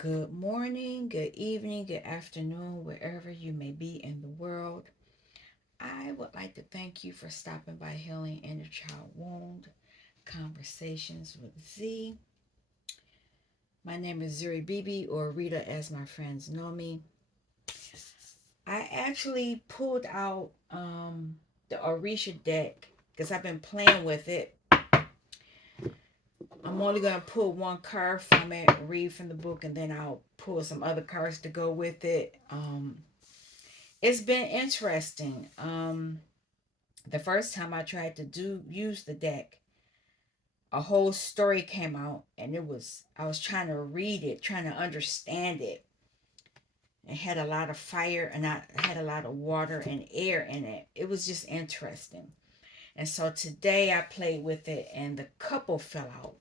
Good morning, good evening, good afternoon, wherever you may be in the world. I would like to thank you for stopping by Healing Inner Child Wound Conversations with Z. My name is Zuri Bibi, or Rita as my friends know me. I actually pulled out the Orisha deck because I've been playing with it. I'm only going to pull one card from it, read from the book, and then I'll pull some other cards to go with it. It's been interesting. The first time I tried to use the deck, a whole story came out, and I was trying to read it, trying to understand it. It had a lot of fire, and I had a lot of water and air in it. It was just interesting. And so today I played with it, and the couple fell out.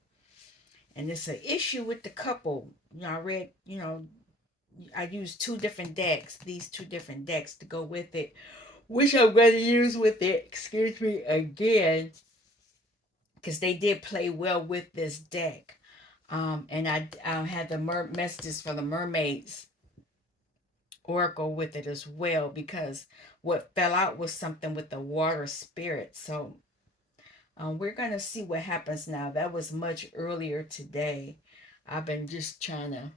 And it's an issue with the couple. I read, I used two different decks, these two different decks to go with it, which I'm going to use with it, excuse me, again, because they did play well with this deck. And I had the messages for the mermaids oracle with it as well, because what fell out was something with the water spirit. So we're going to see what happens now. That was much earlier today. I've been just trying to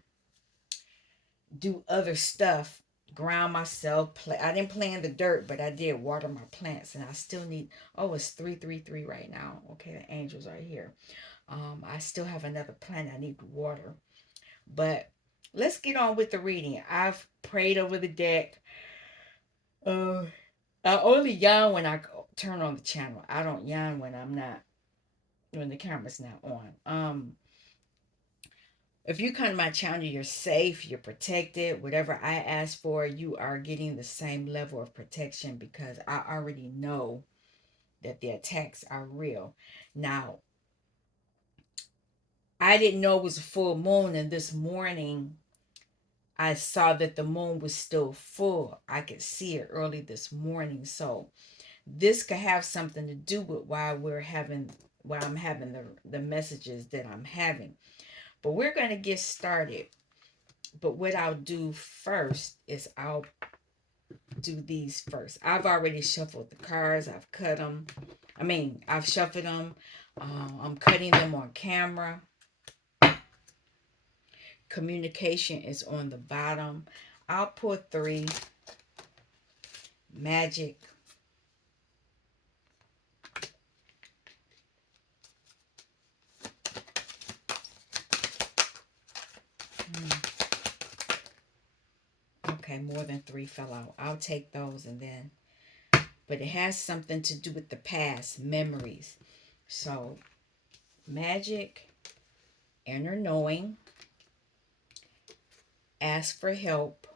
do other stuff, ground myself. I didn't play in the dirt, but I did water my plants, and I still need. Oh, it's 333 right now. Okay, the angels are here. I still have another plant I need to water, but let's get on with the reading. I've prayed over the deck. Uh, I only yawn when I turn on the channel. I don't yawn when I'm not, when the camera's not on. If you come to my channel, you're safe, you're protected. Whatever I ask for, you are getting the same level of protection, because I already know that the attacks are real. Now, I didn't know it was a full moon, and this morning I saw that the moon was still full. I could see it early this morning. So this could have something to do with why I'm having the messages that I'm having. But we're going to get started. But what I'll do first is I'll do these first. I've already shuffled the cards. I've cut them. I've shuffled them. I'm cutting them on camera. Communication is on the bottom. I'll put three. Magic. Okay, more than three fell out. I'll take those, and then, but it has something to do with the past, memories. So, magic, inner knowing, ask for help,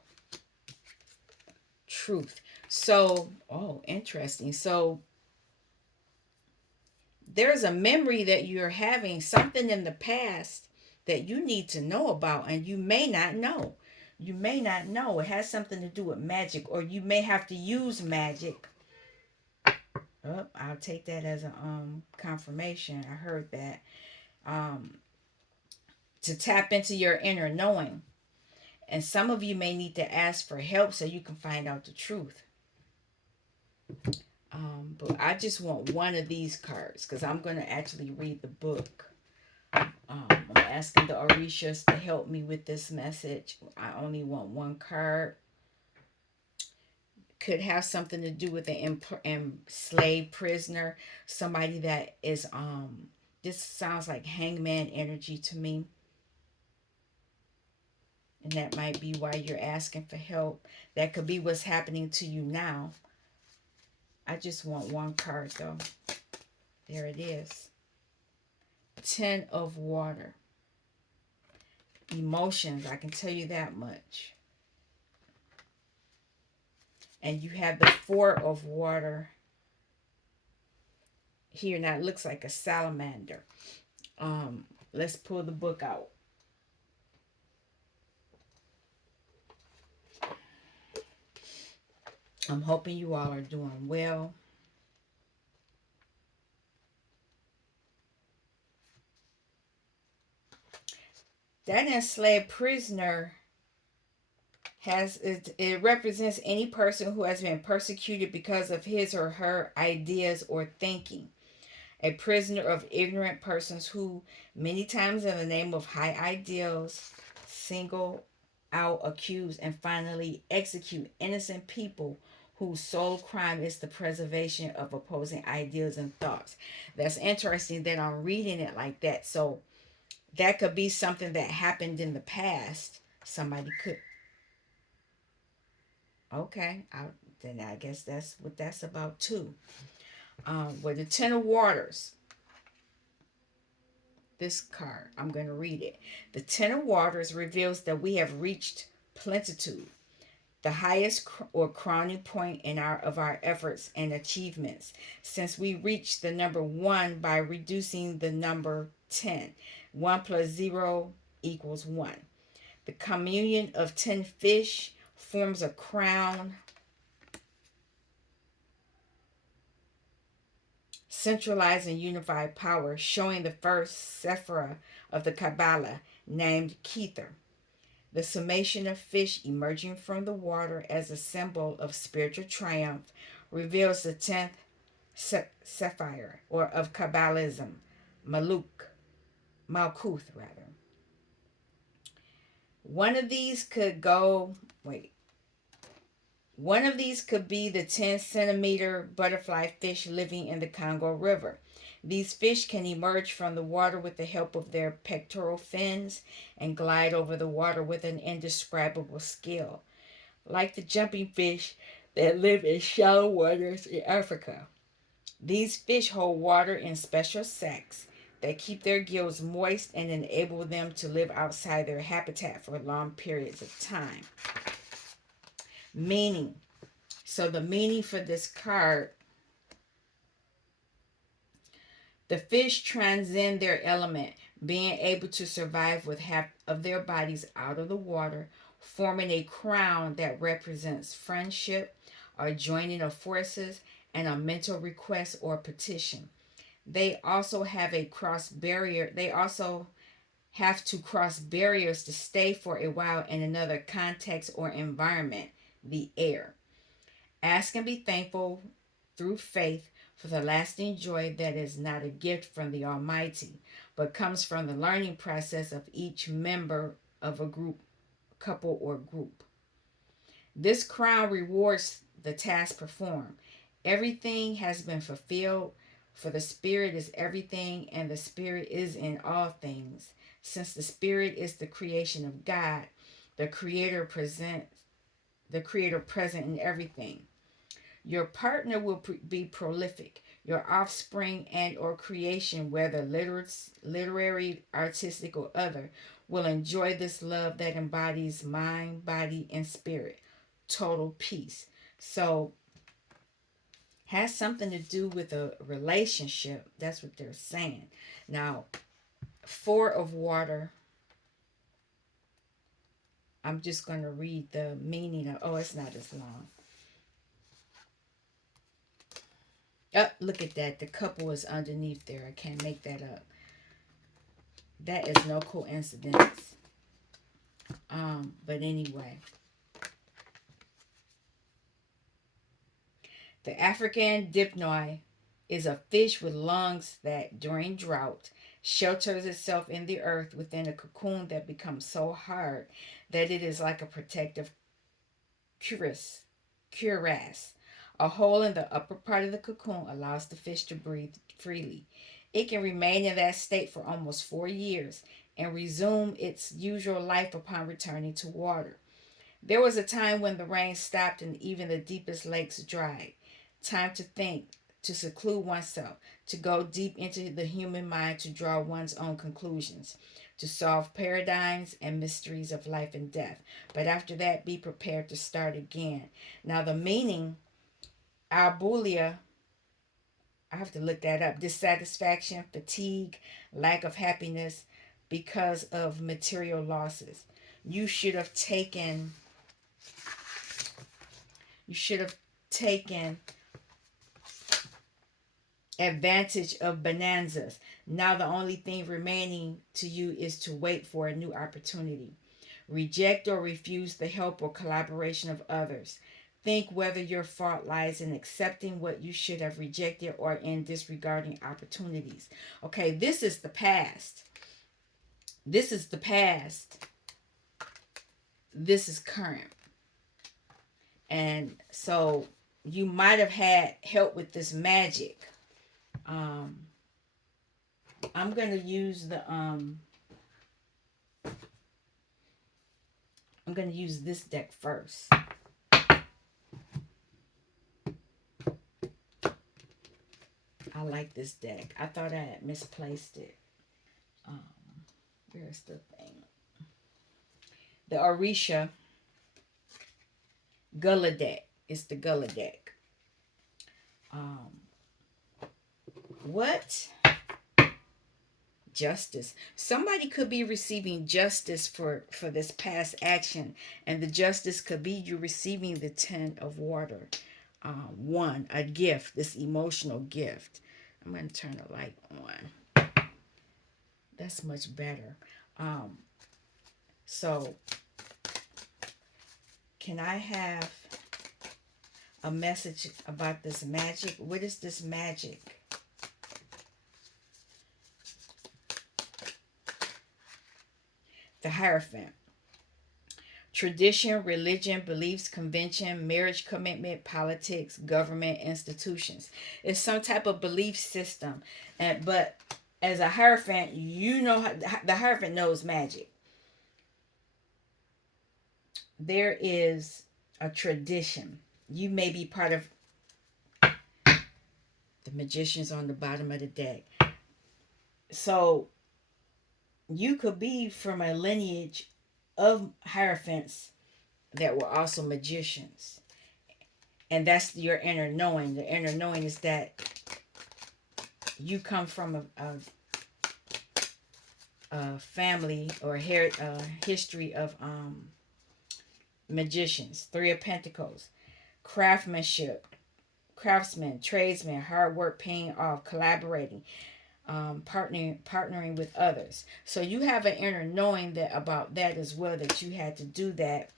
truth. So, oh, interesting. So, there's a memory that you're having, something in the past that you need to know about, and you may not know. You may not know. It has something to do with magic, or you may have to use magic. Oh, I'll take that as a confirmation. I heard that. Um, to tap into your inner knowing. And some of you may need to ask for help so you can find out the truth. But I just want one of these cards, because I'm going to actually read the book. I'm asking the Orishas to help me with this message. I only want one card. Could have something to do with an enslaved prisoner. Somebody that is, this sounds like hangman energy to me. And that might be why you're asking for help. That could be what's happening to you now. I just want one card though. There it is. 10 of water. Emotions, I can tell you that much. And you have the 4 of water here. Now it looks like a salamander. Let's pull the book out. I'm hoping you all are doing well. That enslaved prisoner it represents any person who has been persecuted because of his or her ideas or thinking. A prisoner of ignorant persons who, many times in the name of high ideals, single out, accuse, and finally execute innocent people whose sole crime is the preservation of opposing ideas and thoughts. That's interesting that I'm reading it like that. So that could be something that happened in the past. Somebody could, okay, then I guess that's what that's about too. With the Ten of Waters, this card. I'm going to read it. The Ten of Waters reveals that we have reached plenitude, the highest or crowning point in our efforts and achievements, since we reached the number 1 by reducing the number 10. 1 plus 0 equals 1. The communion of 10 fish forms a crown centralized and unified power, showing the first Sephirah of the Kabbalah named Kether. The summation of fish emerging from the water as a symbol of spiritual triumph reveals the 10th Sephir, or of Kabbalism, Malkuth rather. One of these could go, wait, One of these could be the 10-centimeter butterfly fish living in the Congo River. These fish can emerge from the water with the help of their pectoral fins and glide over the water with an indescribable skill, like the jumping fish that live in shallow waters in Africa. These fish hold water in special sacs that keep their gills moist and enable them to live outside their habitat for long periods of time. Meaning, so the meaning for this card, the fish transcend their element, being able to survive with half of their bodies out of the water, forming a crown that represents friendship, or joining of forces, and a mental request or petition. They also have a cross barrier. They also have to cross barriers to stay for a while in another context or environment, the air. Ask and be thankful through faith for the lasting joy that is not a gift from the Almighty, but comes from the learning process of each member of a group, couple, or group. This crown rewards the task performed. Everything has been fulfilled, for the Spirit is everything, and the Spirit is in all things. Since the Spirit is the creation of God, the the Creator present in everything. Your partner will be prolific. Your offspring and or creation, whether literary, artistic, or other, will enjoy this love that embodies mind, body, and spirit. Total peace. So, has something to do with a relationship. That's what they're saying. Now, 4 of water. I'm just going to read the meaning of. Oh, it's not as long. Oh, look at that. The couple is underneath there. I can't make that up. That is no coincidence. But anyway. The African dipnoi is a fish with lungs that, during drought, shelters itself in the earth within a cocoon that becomes so hard that it is like a protective cuirass. A hole in the upper part of the cocoon allows the fish to breathe freely. It can remain in that state for almost 4 years and resume its usual life upon returning to water. There was a time when the rain stopped and even the deepest lakes dried. Time to think, to seclude oneself, to go deep into the human mind to draw one's own conclusions, to solve paradigms and mysteries of life and death. But after that, be prepared to start again. Now, the meaning, albulia, I have to look that up. Dissatisfaction, fatigue, lack of happiness because of material losses. You should have taken you should have taken advantage of bonanzas. Now the only thing remaining to you is to wait for a new opportunity. Reject or refuse the help or collaboration of others. Think whether your fault lies in accepting what you should have rejected or in disregarding opportunities. Okay, this is the past. This is the past. This is current. And so you might have had help with this magic. Um, I'm gonna use the I'm gonna use this deck first. I like this deck. I thought I had misplaced it. Um, where's the thing? The Orisha Gullah deck. It's the Gullah deck. Um, what? Justice. Somebody could be receiving justice for this past action, and the justice could be you receiving the 10 of water. One, a gift, this emotional gift. I'm going to turn the light on. That's much better. um so can I have a message about this magic? What is this magic? The Hierophant. Tradition, religion, beliefs, convention, marriage commitment, politics, government, institutions. It's some type of belief system. But as a Hierophant, you know the Hierophant knows magic. There is a tradition. You may be part of the magicians on the bottom of the deck. So you could be from a lineage of Hierophants that were also magicians. And that's your inner knowing. The inner knowing is that you come from a family or history of magicians. 3 of Pentacles. Craftsmanship. Craftsmen, tradesmen, hard work paying off, collaborating, partnering with others. So you have an inner knowing that about that as well, that you had to do that.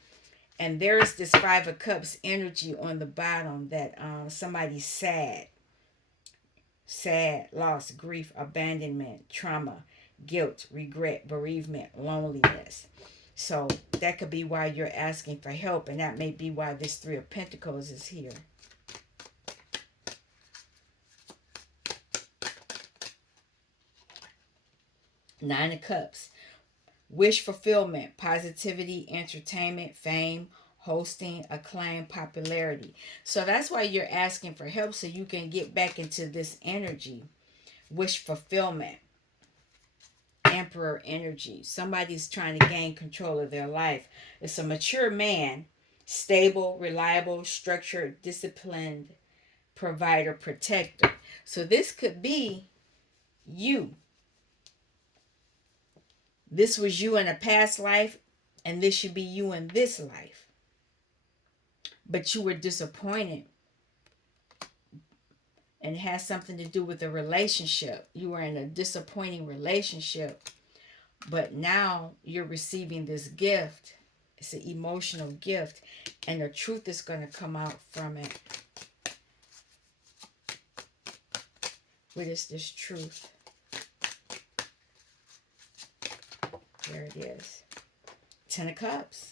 And there's this 5 of Cups energy on the bottom that somebody's sad, loss, grief, abandonment, trauma, guilt, regret, bereavement, loneliness. So that could be why you're asking for help, and that may be why this 3 of Pentacles is here. Nine of Cups. Wish fulfillment, positivity, entertainment, fame, hosting, acclaim, popularity. So that's why you're asking for help, so you can get back into this energy. Wish fulfillment. Emperor energy. Somebody's trying to gain control of their life. It's a mature man, stable, reliable, structured, disciplined, provider, protector. So this could be you. This was you in a past life, and this should be you in this life. But you were disappointed, and it has something to do with a relationship. You were in a disappointing relationship, but now you're receiving this gift. It's an emotional gift, and the truth is going to come out from it. What is this truth? There it is. 10 of Cups.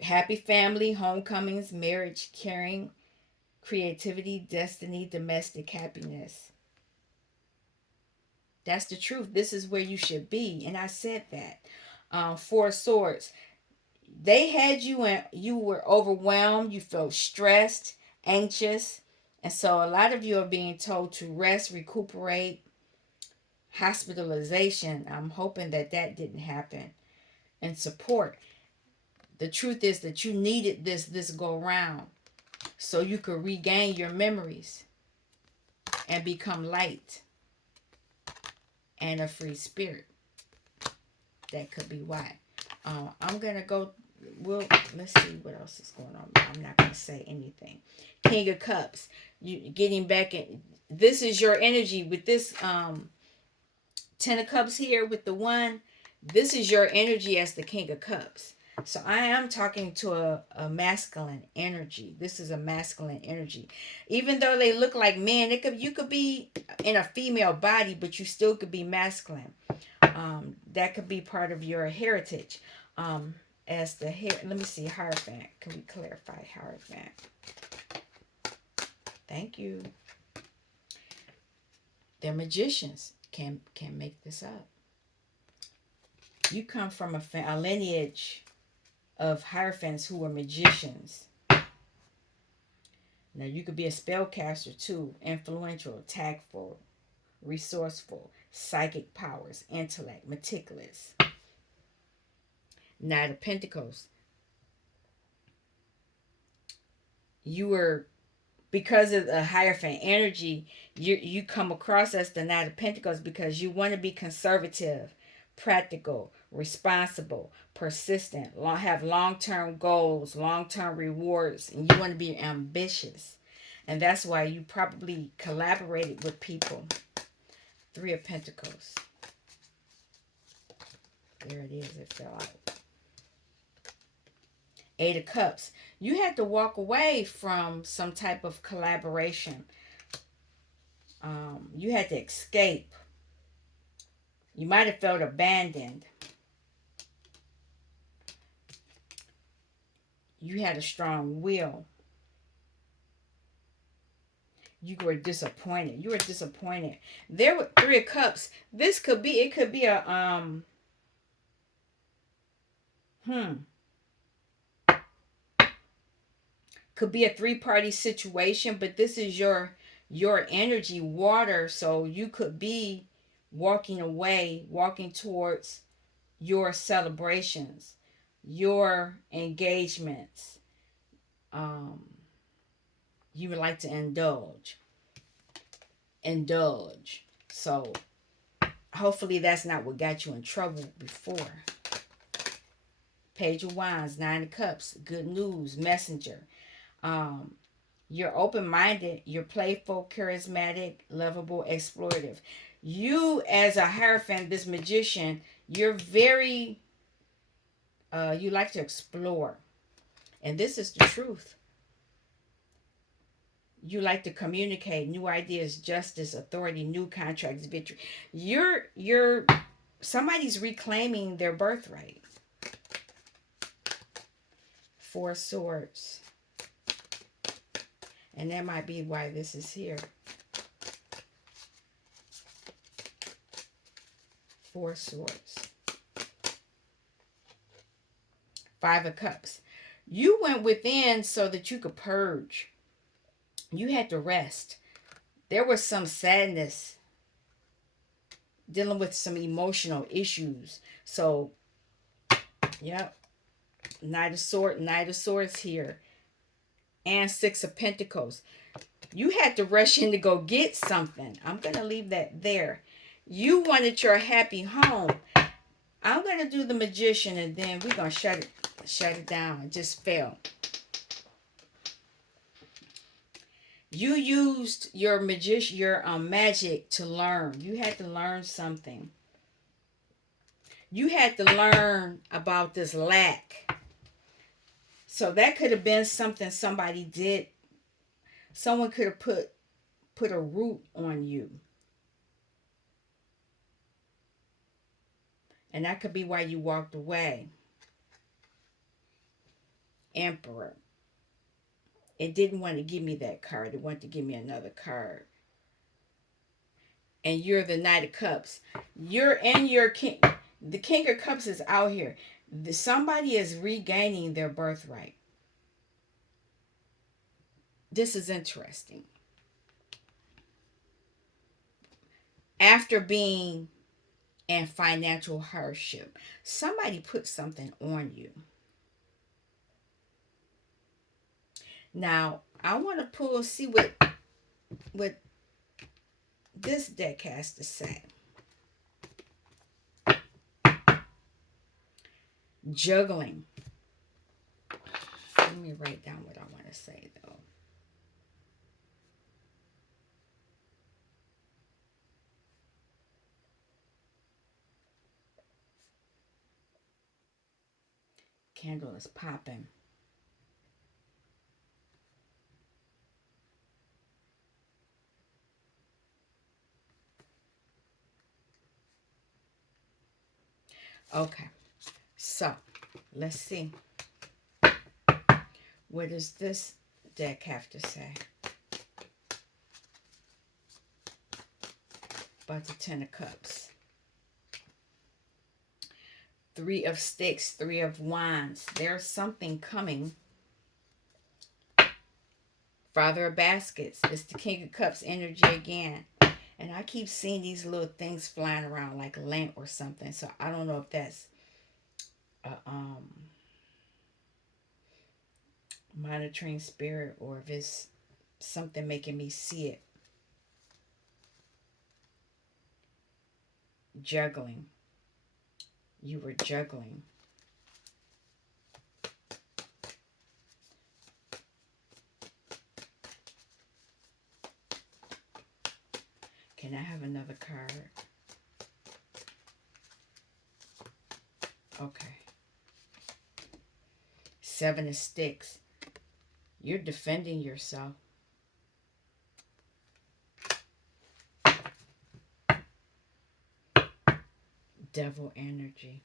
Happy family, homecomings, marriage, caring, creativity, destiny, domestic happiness. That's the truth. This is where you should be. And I said that. 4 of Swords. They had you and you were overwhelmed. You felt stressed, anxious. And so a lot of you are being told to rest, recuperate, hospitalization. I'm hoping that didn't happen. And support. The truth is that you needed this go round so you could regain your memories and become light and a free spirit. That could be why. I'm going to go Well, let's see what else is going on. I'm not going to say anything. King of Cups. You getting back in. This is your energy with this 10 of Cups here with the one. This is your energy as the King of Cups. So I am talking to a masculine energy. This is a masculine energy. Even though they look like men, you could be in a female body, but you still could be masculine. That could be part of your heritage. As the hair, let me see, Hierophant. Can we clarify Hierophant? Thank you. They're magicians. Can make this up. You come from a lineage of Hierophants who were magicians. Now you could be a spellcaster too, influential, tactful, resourceful, psychic powers, intellect, meticulous. Knight of Pentacles. You were, because of the Hierophant energy, you come across as the Knight of Pentacles because you want to be conservative, practical, responsible, persistent, have long-term goals, long-term rewards, and you want to be ambitious. And that's why you probably collaborated with people. 3 of Pentacles. There it is. It fell out. 8 of Cups. You had to walk away from some type of collaboration. You had to escape. You might have felt abandoned. You had a strong will. You were disappointed. You were disappointed. There were 3 of Cups. This could be, it could be a, could be a 3-party situation, but this is your energy, water. So you could be walking away, walking towards your celebrations, your engagements. You would like to indulge. So hopefully that's not what got you in trouble before. Page of Wands, 9 of Cups, good news, messenger. You're open-minded, you're playful, charismatic, lovable, explorative. You, as a Hierophant, this magician, you're very, you like to explore. And this is the truth. You like to communicate new ideas, justice, authority, new contracts, victory. You're somebody's reclaiming their birthright. 4 of Swords. And that might be why this is here. 4 of Swords. 5 of Cups. You went within so that you could purge. You had to rest. There was some sadness, dealing with some emotional issues. So, yep. Knight of Swords here. And 6 of Pentacles. You had to rush in to go get something. I'm going to leave that there. You wanted your happy home. I'm going to do the Magician, and then we're going to shut it down. It just fell. You used your magic to learn. You had to learn something. You had to learn about this lack. So that could have been something somebody did. Someone could have put a root on you. And that could be why you walked away. Emperor. It didn't want to give me that card. It wanted to give me another card. And you're the Knight of Cups. You're in your king. The King of Cups is out here. Somebody is regaining their birthright. This is interesting. After being in financial hardship, somebody put something on you. Now, I want to see what this deck has to say. Juggling. me write down what I want to say though. Candle is popping. Okay, so let's see. What does this deck have to say about the Ten of Cups? Three of Sticks, Three of Wands. There's something coming. Father of Baskets. It's the King of Cups energy again. And I keep seeing these little things flying around like a lamp or something. So I don't know if that's a monitoring spirit or if it's something making me see it. Juggling. You were juggling. Can I have another card? Okay. Seven of Sticks. You're defending yourself. Devil energy.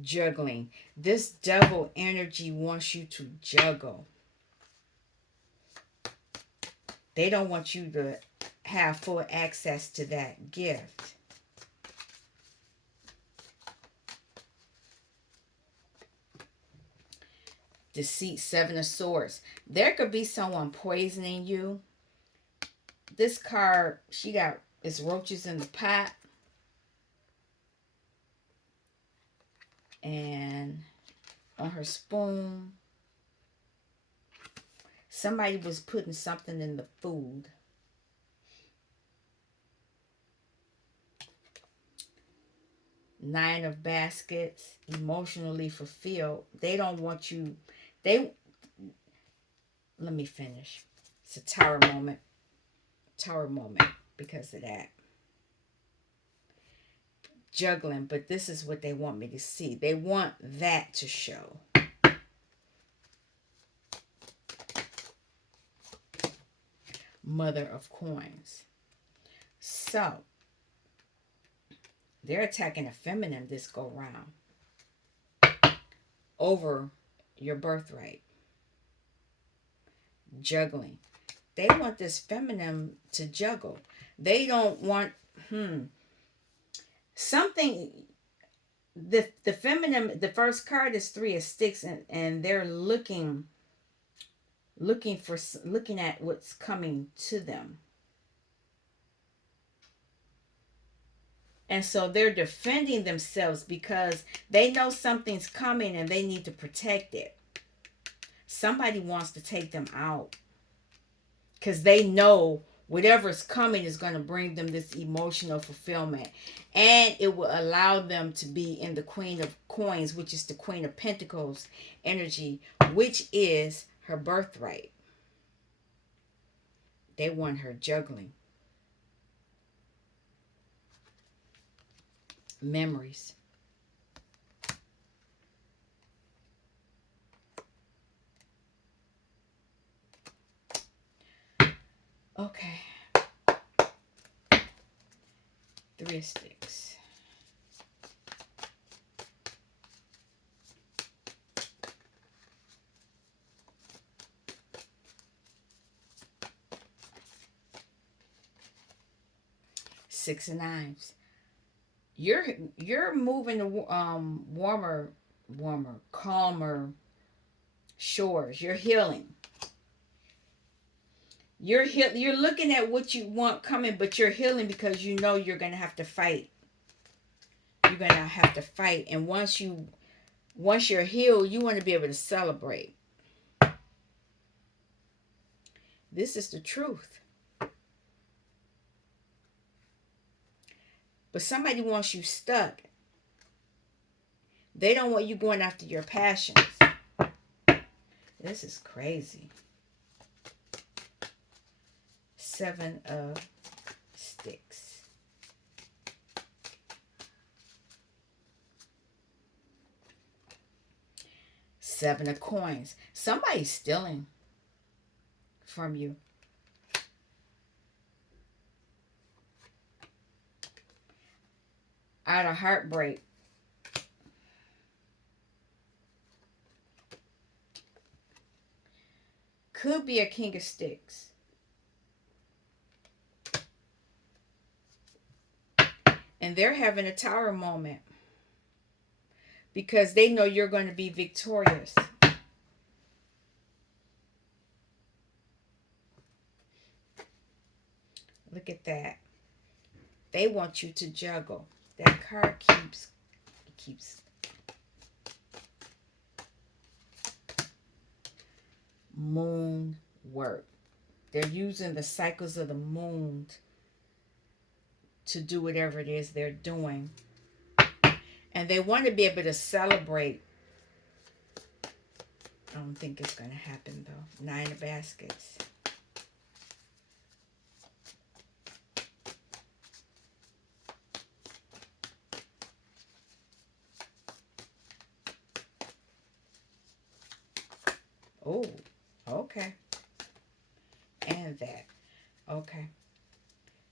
Juggling. This devil energy wants you to juggle. They don't want you to have full access to that gift. Deceit, Seven of Swords. There could be someone poisoning you. This card, she got, it's roaches in the pot. And on her spoon, somebody was putting something in the food. Nine of Baskets, emotionally fulfilled. They don't want you, they, let me finish. It's a tower moment. Tower moment because of that. Juggling, but this is what they want me to see. They want that to show. Mother of Coins. So, they're attacking a feminine this go round over your birthright. Juggling. They want this feminine to juggle. They don't want something. The feminine, the first card is Three of Sticks, and they're looking at what's coming to them. And so they're defending themselves because they know something's coming and they need to protect it. Somebody wants to take them out because they know whatever's coming is going to bring them this emotional fulfillment. And it will allow them to be in the Queen of Coins, which is the Queen of Pentacles energy, which is her birthright. They want her juggling. Memories. Okay. Three of Sticks. Six of Knives. You're moving to warmer, calmer shores. You're healing. You're looking at what you want coming, but you're healing because you know you're gonna have to fight. You're gonna have to fight, and once you're healed, you want to be able to celebrate. This is the truth. But somebody wants you stuck. They don't want you going after your passions. This is crazy. Seven of Sticks. Seven of Coins. Somebody's stealing from you. Out of heartbreak. Could be a King of Sticks. And they're having a tower moment because they know you're going to be victorious. Look at that. They want you to juggle. That card keeps moon work. They're using the cycles of the moon to do whatever it is they're doing. And they want to be able to celebrate. I don't think it's going to happen though. Nine of Baskets. Oh, okay. And that. Okay.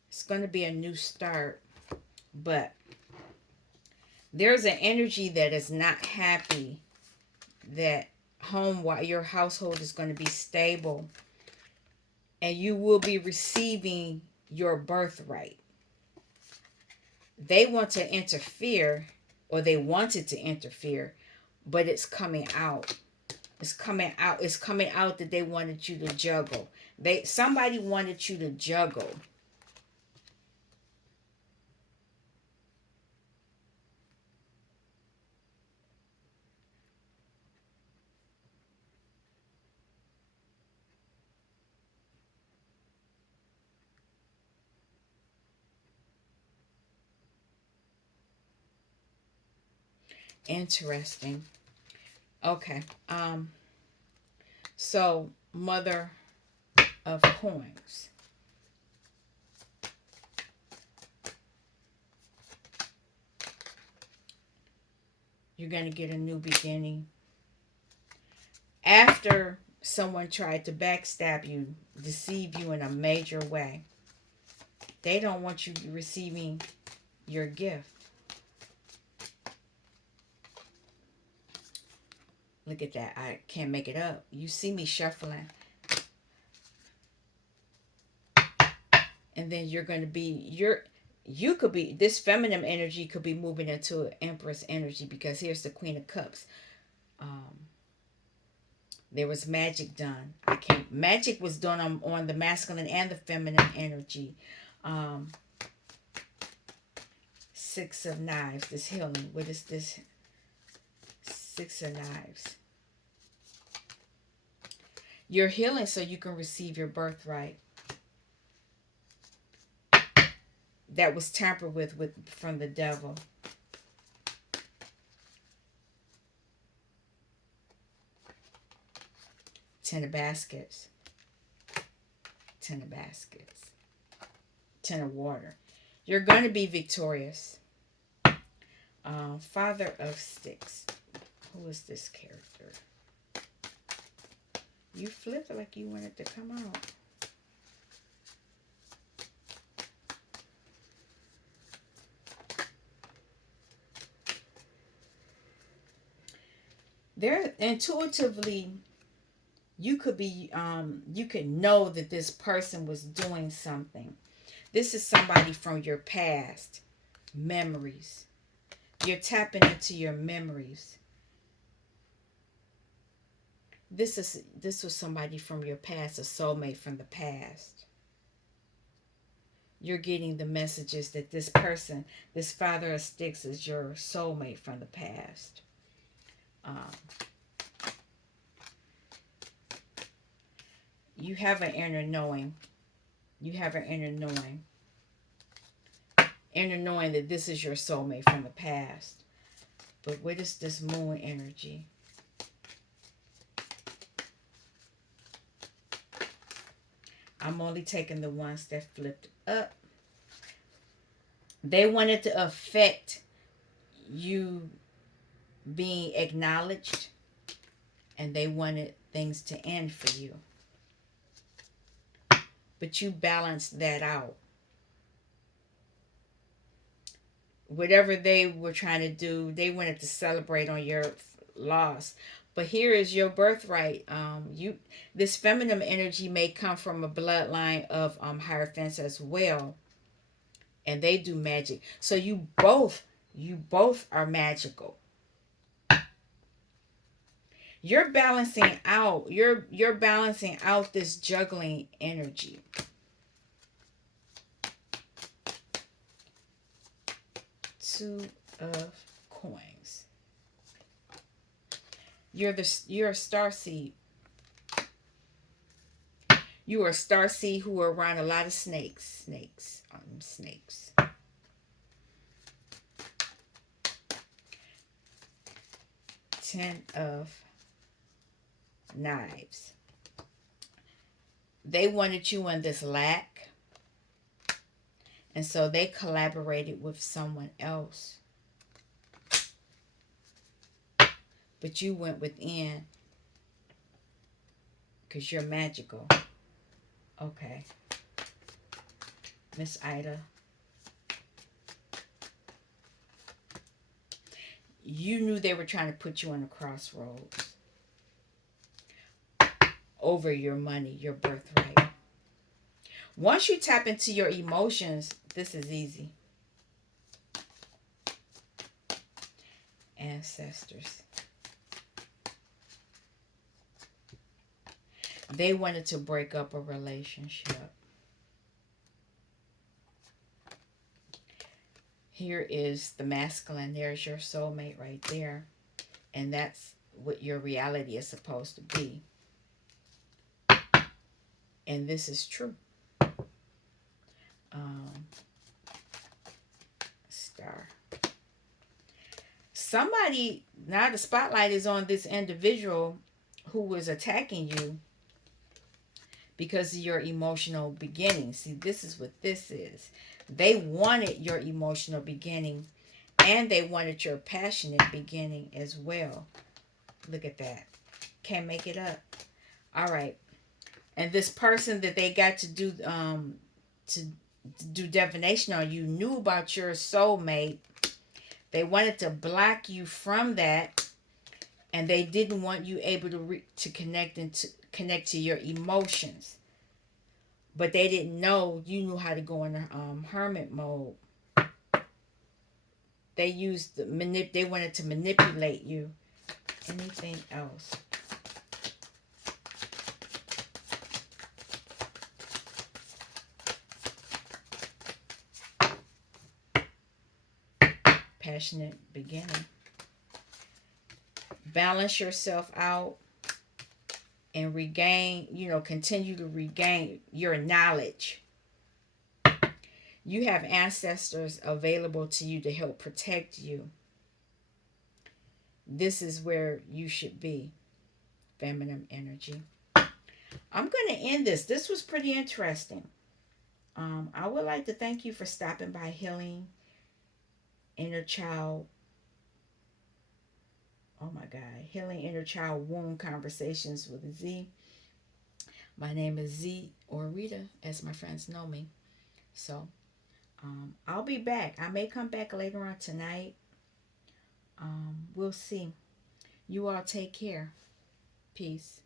It's going to be a new start. But there's an energy that is not happy that your household is going to be stable and you will be receiving your birthright. They want to interfere, or they wanted to interfere, but it's coming out. It's coming out. It's coming out that they wanted you to juggle. Somebody wanted you to juggle. Interesting. Okay. So Mother of Coins. You're going to get a new beginning. After someone tried to backstab you, deceive you in a major way, they don't want you receiving your gift. Look at that. I can't make it up. You see me shuffling. And then you're going to be, you could be, this feminine energy could be moving into an Empress energy, because here's the Queen of Cups. There was magic done. Magic was done on the masculine and the feminine energy. Six of Knives, this healing. What is this? Six of Knives. You're healing so you can receive your birthright. That was tampered with from the devil. Ten of Baskets. Ten of Baskets. Ten of Water. You're going to be victorious. Father of Sticks. Who is this character? You flipped it like you wanted to come out. There, intuitively, you could be, you could know that this person was doing something. This is somebody from your past memories. You're tapping into your memories. This was somebody from your past, a soulmate from the past. You're getting the messages that this person, this Father of Sticks, is your soulmate from the past. You have an inner knowing. You have an inner knowing. Inner knowing that this is your soulmate from the past. But what is this moon energy? I'm only taking the ones that flipped up. They wanted to affect you being acknowledged, and they wanted things to end for you. But you balanced that out. Whatever they were trying to do, they wanted to celebrate on your loss. But here is your birthright. You This feminine energy may come from a bloodline of Hierophants as well, and they do magic. So you both are magical. You're balancing out this juggling energy. Two of coins. You're a star seed. You are a star seed who are around a lot of snakes. Ten of knives. They wanted you in this lack, and so they collaborated with someone else. But you went within because you're magical. Okay. Miss Ida. You knew they were trying to put you on a crossroads over your money, your birthright. Once you tap into your emotions, this is easy. Ancestors. They wanted to break up a relationship. Here is the masculine. There's your soulmate right there. And that's what your reality is supposed to be. And this is true. Star. Somebody, now the spotlight is on this individual who was attacking you because of your emotional beginning. See, this is what this is. They wanted your emotional beginning, and they wanted your passionate beginning as well. Look at that. Can't make it up. All right. And this person that they got to do divination on you knew about your soulmate. They wanted to block you from that, and they didn't want you able to connect to your emotions. But they didn't know you knew how to go in hermit mode. They they wanted to manipulate you. Anything else? Passionate beginning. Balance yourself out and continue to regain your knowledge. You have ancestors available to you to help protect you. This is where you should be. Feminine energy. I'm going to end this. This was pretty interesting. I would like to thank you for stopping by Healing Inner Child. Oh my God. Healing Inner Child Womb Conversations with Z. My name is Z or Rita, as my friends know me. So I'll be back. I may come back later on tonight. We'll see. You all take care. Peace.